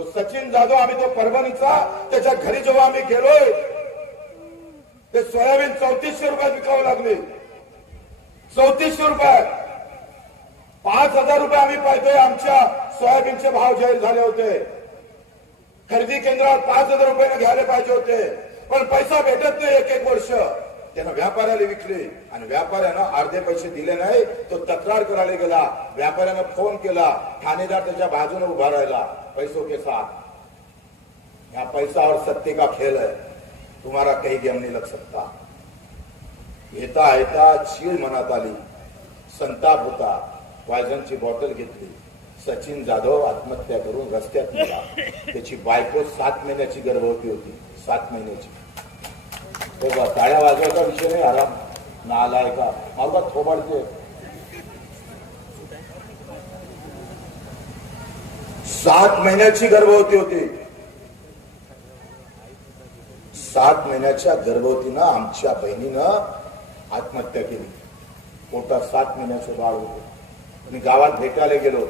तो सचिन जाधव आम्ही तो परभणीचा त्याच्या घरी जेव्हा आम्ही गेलोय ते सोयाबीन चौतीसशे रुपयात विकावं लागले. चौतीसशे रुपयात पाच हजार रुपये आम्ही पाहतोय आमच्या सोयाबीनचे भाव जाहीर झाले होते. खरेदी केंद्रावर पाच हजार रुपये घ्यायला पाहिजे होते. पण पैसा भेटत नाही एक एक वर्ष. त्यानं व्यापाऱ्याला विकले आणि व्यापाऱ्यानं अर्धे पैसे दिले नाही तो तक्रार करायला गेला. व्यापाऱ्यानं फोन केला. ठाणेदार त्याच्या बाजूने उभा राहिला. पैसो के साथ. या पैसा और सत्य का खेल है तुम्हारा काही गेम नाही लग सकता. येता येता चीळ मनात आली. संताप होता. पॉयझनची बॉटल घेतली. सचिन जाधव आत्महत्या करून रस्त्यात गेला. त्याची बायको सात महिन्याची गर्भवती होती. सात महिन्याची. तो बा- टाळ्या वाजवायचा विषय नाही आराम. ना आहे का? मला थोबाडते. सात महिन्याची गर्भवती होती. सात महिन्याच्या गर्भवतीनं आमच्या बहिणीनं आत्महत्या केली. पोटात सात महिन्याचं बाळ होतं. मी गावात भेटायला गेलो.